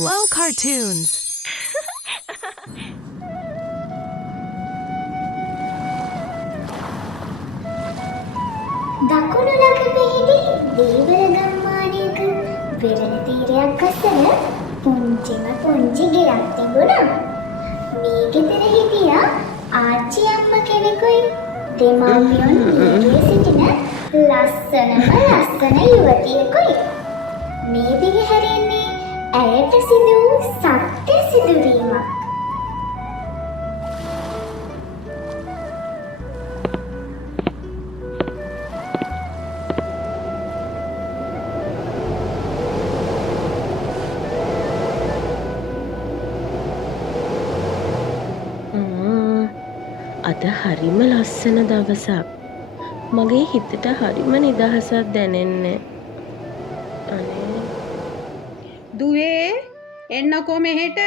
Glow Cartoons. දකුණු ලකපිහිටි දීවර ගම්මානයක වෙරළ තීරයක් අසල පුංචි ගෙයක් තිබුණා. මේ ගෙදර හිටියා ආච්චි අම්මා කෙනෙකුයි දෙමාපියන් මියගිය සිටින ලස්සන යුවතියකුයි. මේ දිගහැරෙන්නේ ඇයට සිදු වූ සත්‍ය සිදුවීමක්. අද හරිම ලස්සන දවසක්. මගේ හිතට හරිම නිදහසක් දැනෙන්නේ. අනේ දුවේ එන්නකෝ මෙහෙට.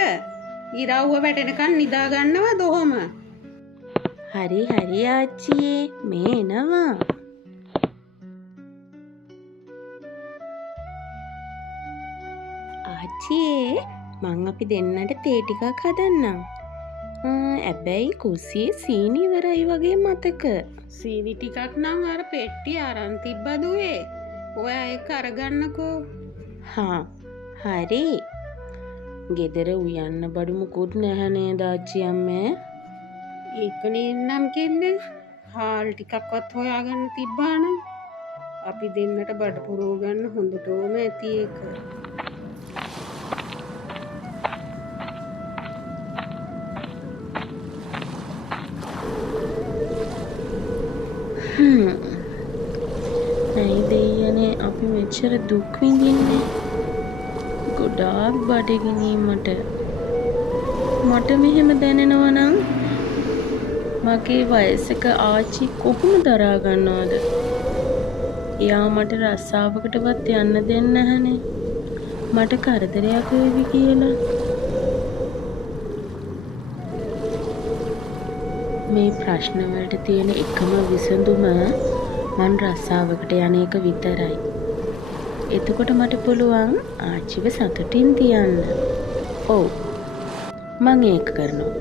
ඉරව්ව වැටෙනකන් නිදා ගන්නවද ඔහොම? හරි ආච්චි මේ එනවා. ආච්චි මං අපි දෙන්නට තේ ටිකක් හදන්නම්. හැබැයි කුස්සියේ සීනි ඉවරයි වගේ මතක. සීනි ටිකක් නම් අර පෙට්ටිය අරන් තිබ්බ දුවේ. ඔයා ඒක අරගන්නකෝ. හා හරි. ගෙදර උයන්න බඩු මුකුත් නැහැ නේද ආච්චි අම්මේ? ඒකනේ නම් කෙල්ලේ. හාල් ටිකක්වත් හොයාගන්න තිබ්බානම් අපි දෙන්නට බඩ පුරව ගන්න හොඳටම ඇති ඒක. ඇයි දෙයියනේ අපි මෙච්චර දුක් විඳින්නේ? ගොඩාක් බඩගිනීමට. මට මෙහෙම දැනෙනවා නම් මගේ වයසක ආච්චි කොහොම දරා ගන්නවද? එයා මට රස්සාවකටවත් යන්න දෙන්නේ නැහනේ. මට කරදරයක් වෙවි කියලා. මේ ප්‍රශ්න වලට තියෙන එකම විසඳුම මං රස්සාවකට යන එක විතරයි. එතකොට මට පුළුවන් ආච්චිව සතුටින් තියන්න. ඔව් මං ඒක කරනවා.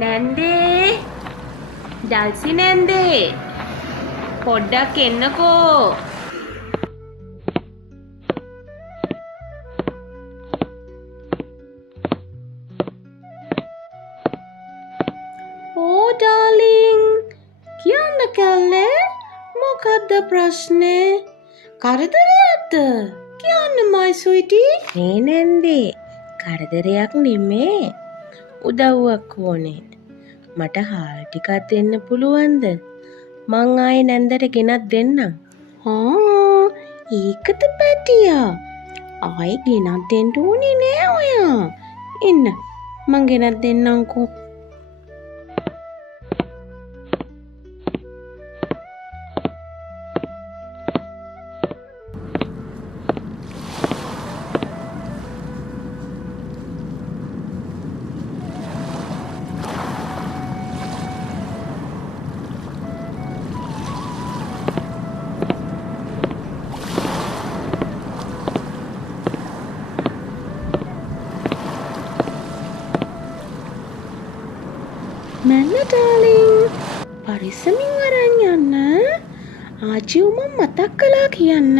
නැන්දේ ඩල්සි නැන්දේ පොඩ්ඩක් එන්නකෝ. ඕ ඩාලින් කියන්න කැල්ලේ මොකද්ද ප්‍රශ්නේ? කරදරයක්ද? කියන්න මයි ස්වීටි. නේ නැන්දේ කරදරයක් නෙමේ. උදව්වක් ඕනේ. මට හාල් ටිකක් දෙන්න පුළුවන්ද? මං ආයේ නැන්දට ගෙනත් දෙන්නම්. ඒකද පැටියා. ආයේ ගෙනත් දෙන්න ඕනේ නෑ ඔයා. එන්න මං ගෙනත් දෙන්නම්කෝ. මැන්න ඩාලින් පරිස්සමින් අරන් යන්න. ආච්චිව මම මතක් කළා කියන්න.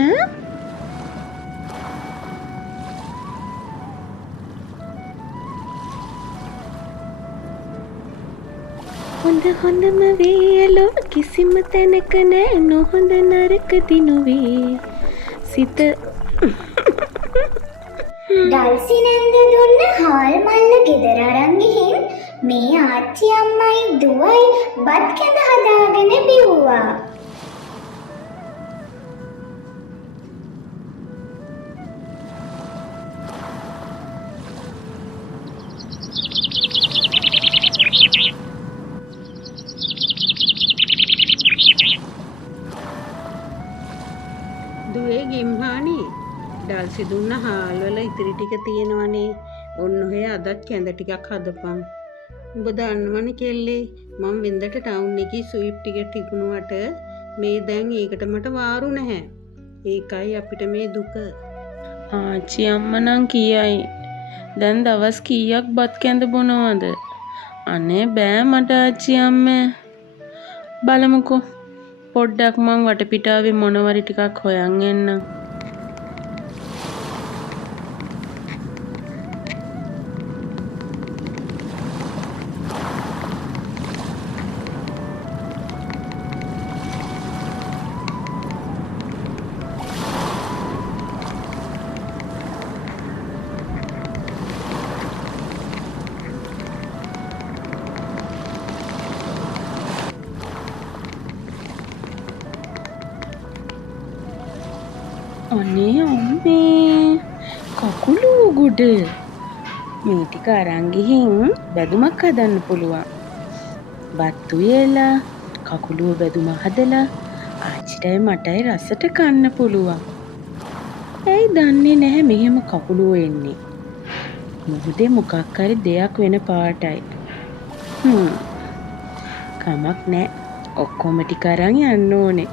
හොඳම වේලෝ කිසිම තැනක නෑ නොහොඳ නරක දිනුවේ සිත. ඩල්සි නැන්ද දුන්න හාල් මල්ල ගෙදර අරන් ගිහින් මේ ආච්චි අම්මයි දුවයි බත් කැඳ හදාගෙන බිව්වා. දුවේ ගිම්හානි ඩල්සි දුන්න හාල් වල ඉතිරි ටික තියෙනවනේ. ඔන්න ඔය අදත් කැඳ ටිකක් හදපන්. උඹ දන්නවනේ කෙල්ලේ මම වෙන්දට ටවුන් එකේ ස්විප් ටිකට් තිබුණාට මේ දැන් ඒකට මට වාරු නැහැ. ඒකයි අපිට මේ දුක. ආච්චි අම්මා නම් කියයි දැන් දවස් කීයක් බත් කැඳ බොනවද? අනේ බෑ මට ආච්චි අම්මේ. බලමුකෝ පොඩ්ඩක් මං වටපිටාවේ මොනවරි ටිකක් හොයන් එන්නම්. අනේ අම්මේ කකුලු ගුඩ මේ ටික අරන් ගිහින් බැදුමක් හදන්න පුළුවන්. බත්තු වේලා කකුලුව බැදුම හදලා ආච්චිටයි මටයි රසට කන්න පුළුවන්. ඇයි දන්නේ නැහැ මෙහෙම කකුලුව එන්නේ. මුහුදේ මොකක් හරි දෙයක් වෙන පාටයි. කමක් නෑ ඔක්කොම ටික අරන් යන්න ඕනේ.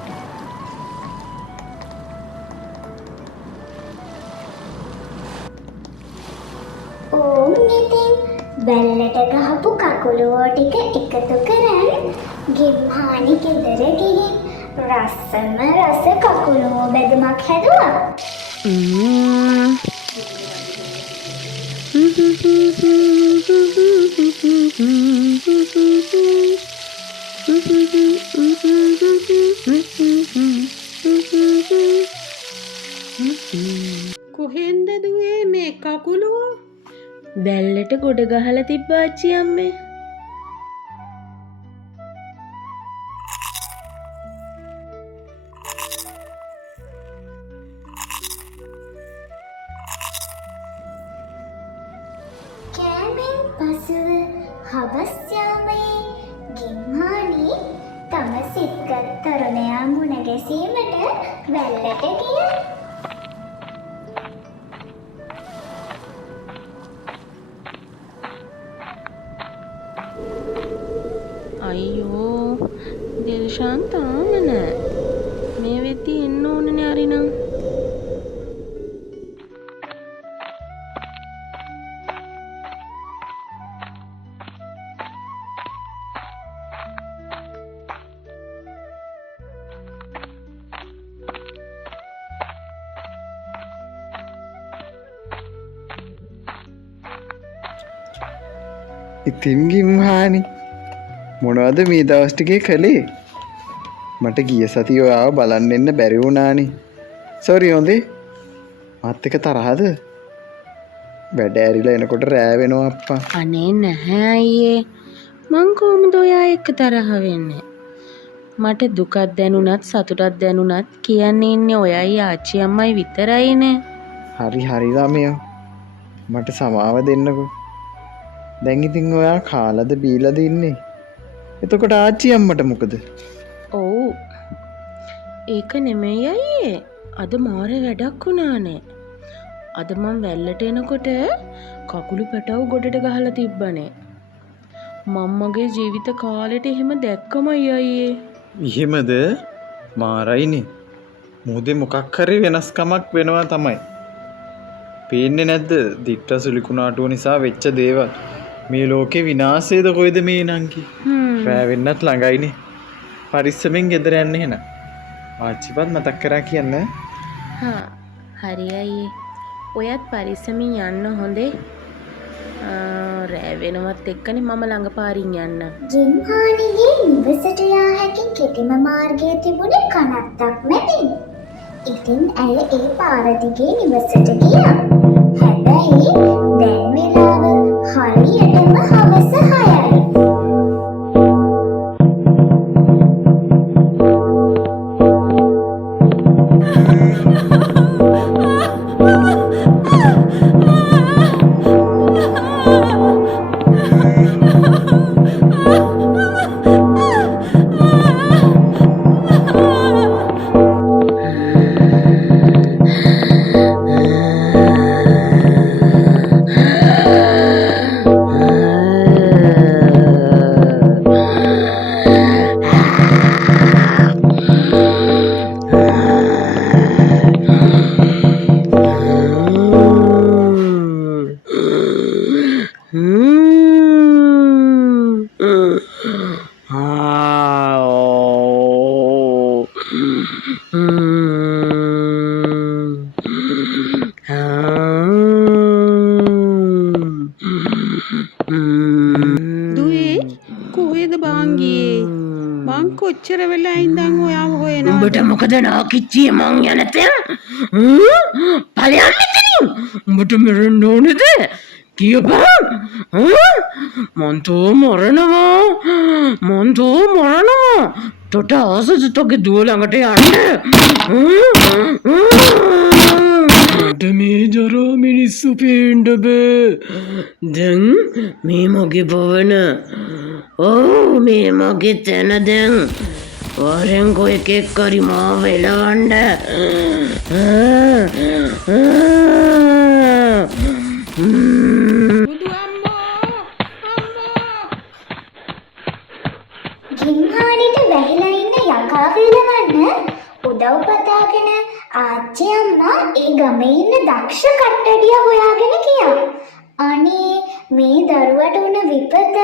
බැල්ලට ගහපු කකුලුවෝ ටික එකතු කරන් ගිම්හානි ගෙදර ගිහින් රස්සම රස කකුලුවෝ බැදුමක් හැදුවා. කොහෙන්ද දුවේ මේ කකුලුවෝ? වැල්ලට ගොඩ ගහලා තිබ්බා ආච්චි අම්මේ. කෑමෙන් පසුව හවස් යාමයේ ගිම්හානි තම සිත්ගත් තරුණයා මුණ ගැසීමට වැල්ලට ගියා. අයියෝ දිල්ෂාන් තාම නෑ. මේ වෙද්දි එන්න ඕනනේ හරිනම්. ඉතින් ගිම්හානි මොනවද මේ දවස් ටිකේ කළේ? මට ගිය සතිය ඔයාව බලන්න එන්න බැරි වුණානේ. සෝරි හොඳේ. මාත් එක තරහද? වැඩ ඇරිලා එනකොට රෑ වෙනවා අප්පා. අනේ නැහැ අයියේ. මං කොහොමද ඔයා එක්ක තරහ වෙන්නේ? මට දුකක් දැනුණත් සතුටක් දැනුණත් කියන්නේ ඉන්නේ ඔයයි ආච්චි අම්මයි විතරයිනේ. හරි ළමයා. මට සමාව දෙන්නකෝ. දැන් ඉතින් ඔයා කාලද බීලාද ඉන්නේ? එතකොට ආච්චි අම්මට මොකද? ඔව්. ඒක නෙමෙයි අයියේ. අද මාර වැඩක් වුණානේ. අද මං වැල්ලට එනකොට කකුළු පැටව ගොඩට ගහලා තිබ්බනේ. මම්මගේ ජීවිත කාලෙට එහෙම දැක්කම අයියේ. එහෙමද? මාරයිනේ. මොදේ මොකක් හරි වෙනස්කමක් වෙනවා තමයි. පේන්නේ නැද්ද? දිට්ඨ සුලිකුණාටුව නිසා වෙච්ච දේවල්. මේ ලෝකේ විනාශයද කොයිද මේ නංගි? රෑ වෙන්නත් ළඟයිනේ. පරිස්සමෙන් ගෙදර යන්න එහෙනම්. ආච්චිපත් මතක් කරා කියන්න. හා හරි අයියේ. ඔයත් පරිස්සමින් යන්න හොඳේ. රෑ වෙනවත් එක්කනේ මම ළඟ පාරින් යන්න. ගිම්හානිගේ නිවසට යා හැකි කෙටිම මාර්ගය තිබුණේ කනත්තක් මැදින්. ඉතින් ඇය ඒ පාර දිගේ නිවසට ගියා. හැබැයි දැන් වෙලාව හරියටම හවස 6යි. මෙච්චර වෙලා ඉඳන් ඔයාව හොයනවා. උඹට මොකද නාකිච්චිය මං යන තැන? ඵලයන් මෙතනින්. උඹට මරන්න ඕනේද? කියපන්. මන්තෝ මරනවා. තොට ආසද තෝගේ දුව ළඟට යන්න. මට මේ ජරා මිනිස්සු පේන්න බෑ. දැන් මේ මගේ පවන. ඔව් මේ මගේ තැන දැන්. වරෙන් කොහෙක් කරි මාව එලවන්න. බුදු අම්මෝ ගින්හානිට වැහිලා ඉන්න යකා විලවන්න උදව් පතාගෙන ආච්චි අම්මා ඒ ගමේ ඉන්න දක්ෂ කට්ටඩිය හොයාගෙන ගියා. අනේ මේ දරුවට වුණ විපත.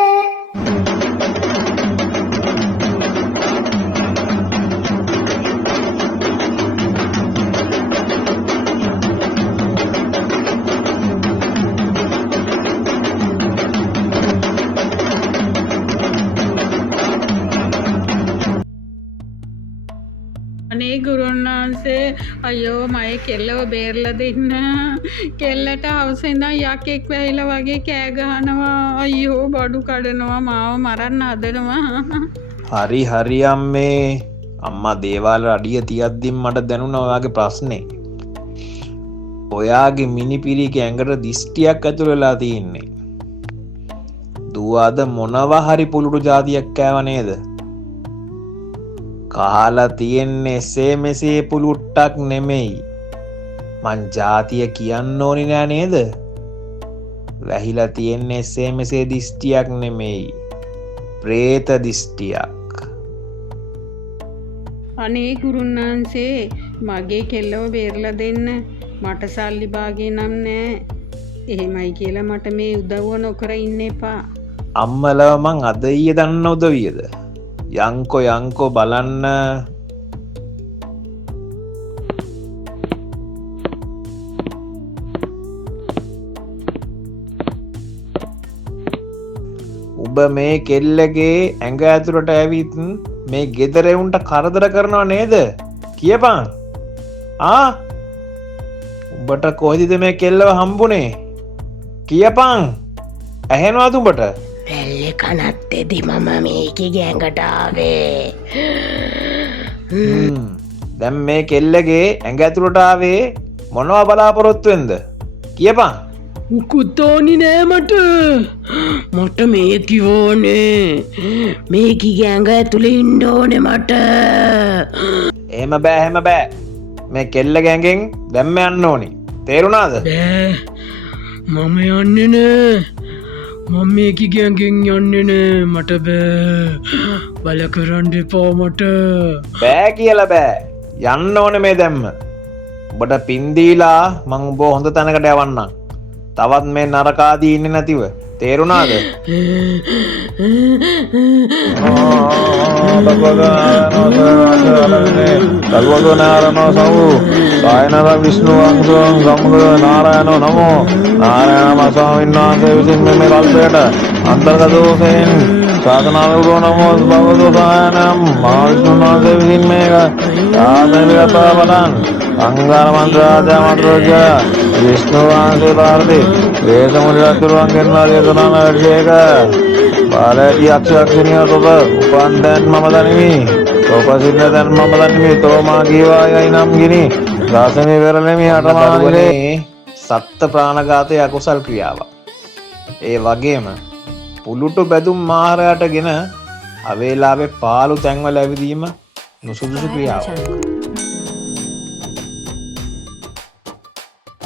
අනේ ගුරුන්නාන්සේ අයියෝ මගේ කෙල්ලව බේරලා දෙන්න. කෙල්ලට හවසේ ඉඳන් යකෙක් වැහිලා වගේ කෑ ගහනවා. අයියෝ බඩු කඩනවා මාව මරන්න හදනවා. හරි අම්මේ. අම්මා දේවාල අඩිය තියද්දිම මට දැනුණා ඔයාගේ ප්‍රශ්නේ. ඔයාගේ මිනිපිරිගේ ඇඟට දිස්ටියක් ඇතුල් වෙලා තියෙන්නේ. දුවද මොනවා හරි පුලුටු જાතියක් කෑව නේද? කහලා තියෙන්නේ එසේ මෙසේ පුලුට්ටක් නෙමෙයි. මං જાතිය කියන්න ඕනේ නෑ නේද? වැහිලා තියෙන්නේ එසේ මෙසේ දිස්ටියක් නෙමෙයි. ප්‍රේත දිස්ටියක්. අනේ ගුරුන්නාන්සේ මගේ කෙල්ලව බේරලා දෙන්න. මට සල්ලි භාගේ නම් නෑ. එහෙමයි කියලා මට මේ උදව්ව නොකර ඉන්න එපා. අම්මලව මං අද ඊයේ දන්න උදවියද? යංකෝ බලන්න. උඹ මේ කෙල්ලගේ ඇඟ ඇතුළට ඇවිත් මේ ගෙදර එවුන්ට කරදර කරනවා නේද? කියපන්. උඹට කොහෙද මේ කෙල්ලව හම්බුනේ? කියපන්. ඇහෙනවද උඹට? පැල්ලෙ කනත්තෙදි මම මේකි ගැඟට ආවේ. දැන් මේ කෙල්ලගේ ඇඟ ඇතුළට ආවේ මොනවා බලාපොරොත්තුවෙන්ද? කියපන්. උකුතෝනි නෑ මට මේකි ඕනේ. මේකි ගැඟ ඇතුළේ ඉන්න ඕනේ මට. එහෙම බෑ. මේ කෙල්ල ගැඟෙන් දැම්ම යන්න ඕනි. තේරුණාද? මම යන්නේ නෑ. මම මේකි ගැඟෙන් යන්නේ නෑ. මට බෑ. බල කරන්න එපා මට. බෑ කියලා බෑ. යන්න ඕනේ මේ දැම්ම. ඔබට පින් දීලා මං ඔබ හොඳ තැනකට යවන්නම්. තවත් මේ නරකාදී ඉන්නේ නැතිව. තේරුණාද? සර්වගුණාරණෝ සමු සායනර විෂ්ණු වංශං සම්මුඛ නාරායණෝ නමෝ නාරායණ ස්වාමීන් වහන්සේ විසින් මේ කල්පයට අන්තර්ගත දෝෂයෙන් සාධනාවෝ නමෝ භගවතු සායනම් මහා විෂ්ණු වහන්සේ විසින් මේක ආදරයට බලන් අංගාර මන්ත්‍රාජා මන්ත්‍රජ විෂ්ණු වහන්සේ පාරදී වේසමුනිරතුරුන් ගෙන්වා දේශනා වැඩියක පාරදී අක්ෂරක්ෂණිය ඔබ උපන් දැන් මම දනිමි. ඔබ සින්න දැන් මම දනිමි. තෝමා කීවායයි නම් ගිනි රාසනේ වෙරළෙමි අටමානේ සත්ත්‍ය ප්‍රාණඝාතය අකුසල් ක්‍රියාවක්. ඒ වගේම පුලුටු බැදුම් මාහරයටගෙන අවේලාවේ පාළු තැන්වල ඇවිදීම නුසුදුසු ක්‍රියාවක්.